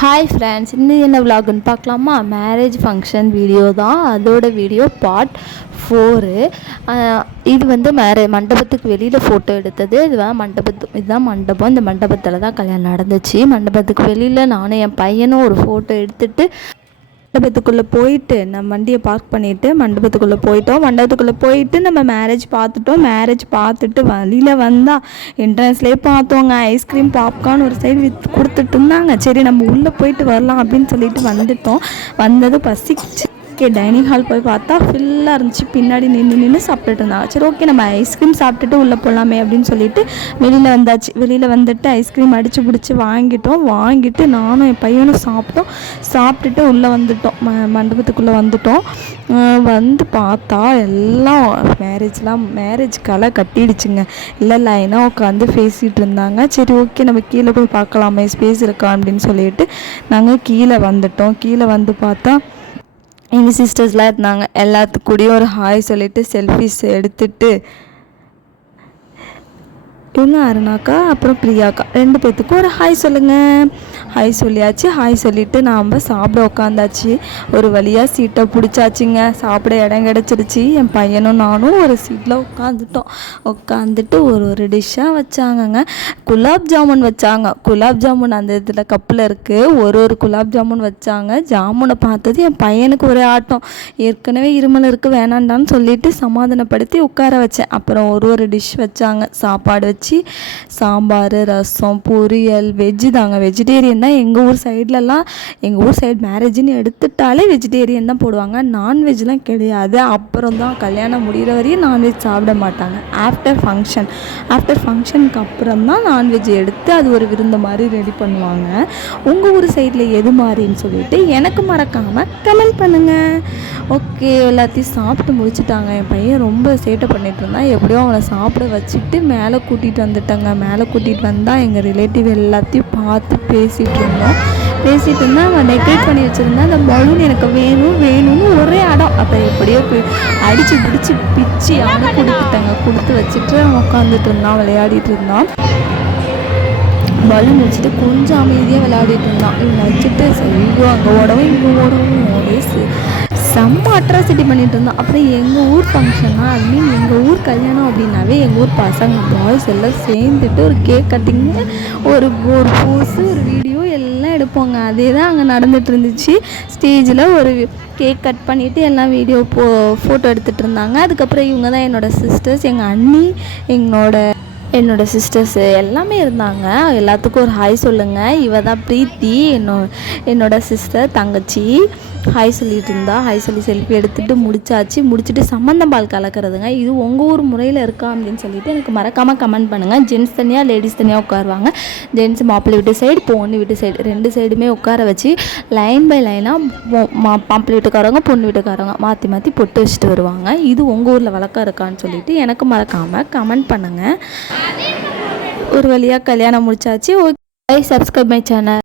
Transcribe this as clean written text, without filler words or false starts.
Hi friends, இன்னும் என்ன விலாகுன்னு பார்க்கலாமா? மேரேஜ் ஃபங்க்ஷன் வீடியோ தான். அதோட வீடியோ பார்ட் 4. இது வந்து மண்டபத்துக்கு வெளியில் ஃபோட்டோ எடுத்தது. இதுதான் மண்டபம். இந்த மண்டபத்தில் தான் கல்யாணம் நடந்துச்சு. மண்டபத்துக்கு வெளியில் நானும் என் பையனும் ஒரு ஃபோட்டோ எடுத்துகிட்டு மண்டபத்துக்குள்ளே போயிட்டு நம்ம வண்டியை பார்க் பண்ணிவிட்டு மண்டபத்துக்குள்ளே போயிட்டோம். மண்டபத்துக்குள்ளே போயிட்டு நம்ம மேரேஜ் பார்த்துட்டோம். மேரேஜ் பார்த்துட்டு வழியில் வந்தால் என்ட்ரன்ஸ்லேயே பார்த்தோங்க, ஐஸ்கிரீம் பாப்கார்ன் ஒரு சைடு கொடுத்துட்டு இருந்தாங்க. சரி நம்ம உள்ளே போயிட்டு வரலாம் அப்படின்னு சொல்லிட்டு வந்துட்டோம். வந்தது பசிச்சு டைனிங் ஹால் போய் பார்த்தா ஃபுல்லாக இருந்துச்சு. பின்னாடி நின்று சாப்பிட்டுட்டு இருந்தாங்க. சரி ஓகே, நம்ம ஐஸ்கிரீம் சாப்பிட்டுட்டு உள்ளே போகலாமே அப்படின்னு சொல்லிட்டு வெளியில் வந்தாச்சு. வெளியில் வந்துட்டு ஐஸ்கிரீம் அடித்து பிடிச்சி வாங்கிட்டு நானும் என் பையனும் சாப்பிட்டுட்டு உள்ளே வந்துட்டோம். மண்டபத்துக்குள்ளே வந்துட்டோம். வந்து பார்த்தா எல்லாம் மேரேஜ் களை கட்டிடுச்சுங்க. இல்லை லைனாக உட்காந்து பேசிகிட்டு இருந்தாங்க. சரி ஓகே, நம்ம கீழே போய் பார்க்கலாமே, ஸ்பேஸ் இருக்கா அப்படின்னு சொல்லிட்டு நாங்கள் கீழே வந்துட்டோம். கீழே வந்து பார்த்தா எங்கள் சிஸ்டர்ஸ்லாம் இருந்தாங்க. எல்லாத்துக்கூடையும் ஒரு ஹாய் சொல்லிவிட்டு செல்ஃபிஸ் எடுத்துட்டு இவங்க அருணாக்கா அப்புறம் பிரியாக்கா 2 பேர்த்துக்கும் ஒரு ஹாய் சொல்லுங்கள். ஹாய் சொல்லியாச்சு. ஹாய் சொல்லிவிட்டு நாம் சாப்பிட உட்காந்தாச்சு. ஒரு வழியாக சீட்டை பிடிச்சாச்சுங்க. சாப்பிட இடம் கிடச்சிருச்சு. என் பையனும் நானும் ஒரு சீட்டில் உட்காந்துட்டு ஒரு டிஷ்ஷாக வச்சாங்கங்க. குலாப் ஜாமுன் வச்சாங்க. குலாப் ஜாமுன் அந்த இதில் கப்பில் இருக்குது. ஒரு குலாப் ஜாமுன் வச்சாங்க. ஜாமுனை பார்த்தது என் பையனுக்கு ஒரே ஆட்டம். ஏற்கனவே இருமல் இருக்குது வேணாண்டான்னு சொல்லிட்டு சமாதானப்படுத்தி உட்கார வச்சேன். அப்புறம் ஒரு டிஷ் வச்சாங்க. சாப்பாடு வச்சு சாம்பார், ரசம், பொரியல், வெஜ்ஜு தாங்க. வெஜிடேரியன் தான். எங்கள் ஊர் சைடு மேரேஜ்னு எடுத்துட்டாலே வெஜிடேரியன் தான் போடுவாங்க. நான்வெஜ்லாம் கிடையாது. அப்புறம் தான் கல்யாணம் முடிகிற வரையும் நான்வெஜ் சாப்பிட மாட்டாங்க. ஆஃப்டர் ஃபங்க்ஷனுக்கு அப்புறம் தான் நான்வெஜ் எடுத்து அது ஒரு விருந்து மாதிரி ரெடி பண்ணுவாங்க. உங்கள் ஊர் சைடில் எது மாதிரின்னு சொல்லிட்டு எனக்கு மறக்காமல் கமெண்ட் பண்ணுங்கள். ஓகே, எல்லாத்தையும் சாப்பிட்டு முடிச்சுட்டாங்க. என் பையன் ரொம்ப சேட்டை பண்ணிகிட்டு இருந்தான். எப்படியோ அவனை சாப்பிட வச்சுட்டு மேலே கூட்டிகிட்டு வந்துட்டாங்க. மேலே கூட்டிகிட்டு வந்தால் எங்கள் ரிலேட்டிவ் எல்லாத்தையும் பார்த்து பேசிகிட்டு இருந்தால் அவன் டெக்கரேட் பண்ணி வச்சுருந்தேன். அந்த பலூன் எனக்கு வேணும்னு ஒரே இடம். அப்போ எப்படியோ அடித்து பிச்சு அவனை கொடுத்து வச்சுட்டு அவன் உட்காந்துட்டு இருந்தான், விளையாடிட்டு இருந்தான். பலூன் வச்சுட்டு கொஞ்சம் அமைதியாக விளையாடிட்டு இருந்தான். இவன் வச்சுட்டு செய்வோம் அங்கே ஓடவும் இங்கே ஓடவும் செம்ம அட்ராசிட்டி பண்ணிகிட்டு இருந்தான். அப்புறம் எங்கள் ஊர் ஃபங்க்ஷனாக எங்கள் ஊர் கல்யாணம் அப்படின்னாவே எங்கள் ஊர் பசங்க பாய்ஸ் எல்லாம் சேர்ந்துட்டு ஒரு கேக் கட்டிங்கு, ஒரு போஸு, ஒரு வீடியோ எல்லாம் எடுப்போங்க. அதே தான் அங்கே நடந்துகிட்டு இருந்துச்சு. ஸ்டேஜில் ஒரு கேக் கட் பண்ணிவிட்டு எல்லாம் வீடியோ ஃபோட்டோ எடுத்துகிட்டு இருந்தாங்க. அதுக்கப்புறம் இவங்க தான் என்னோடய சிஸ்டர்ஸ், எங்கள் அண்ணி, என்னோட சிஸ்டர்ஸு எல்லாமே இருந்தாங்க. எல்லாத்துக்கும் ஒரு ஹாய் சொல்லுங்கள். இவ தான் ப்ரீத்தி, என்னோட சிஸ்டர் தங்கச்சி. ஹாய் சொல்லிட்டு இருந்தா. ஹாய் சொல்லி செல்ஃபி எடுத்துகிட்டு முடிச்சுட்டு சம்மந்தம் பால் கலக்கிறதுங்க. இது உங்கள் ஊர் முறையில் இருக்கா அப்படின்னு சொல்லிட்டு எனக்கு மறக்காமல் கமெண்ட் பண்ணுங்கள். ஜென்ட்ஸ் தனியாக லேடிஸ் தனியாக உட்காருவாங்க. ஜென்ட்ஸ் மாப்பிள்ளை வீட்டு சைடு, பொண்ணு வீட்டு சைடு 2 சைடுமே உட்கார வச்சு லைன் பை லைனாக மாப்பிள்ளை வீட்டுக்காரவங்க பொண்ணு வீட்டுக்காரவங்க மாற்றி பொட்டு வச்சுட்டு வருவாங்க. இது உங்கள் ஊரில் வழக்கம் இருக்கான்னு சொல்லிட்டு எனக்கு மறக்காமல் கமெண்ட் பண்ணுங்கள். ஒரு வழியாக கல்யாணம் முடிச்சாச்சு. Okay, subscribe my channel.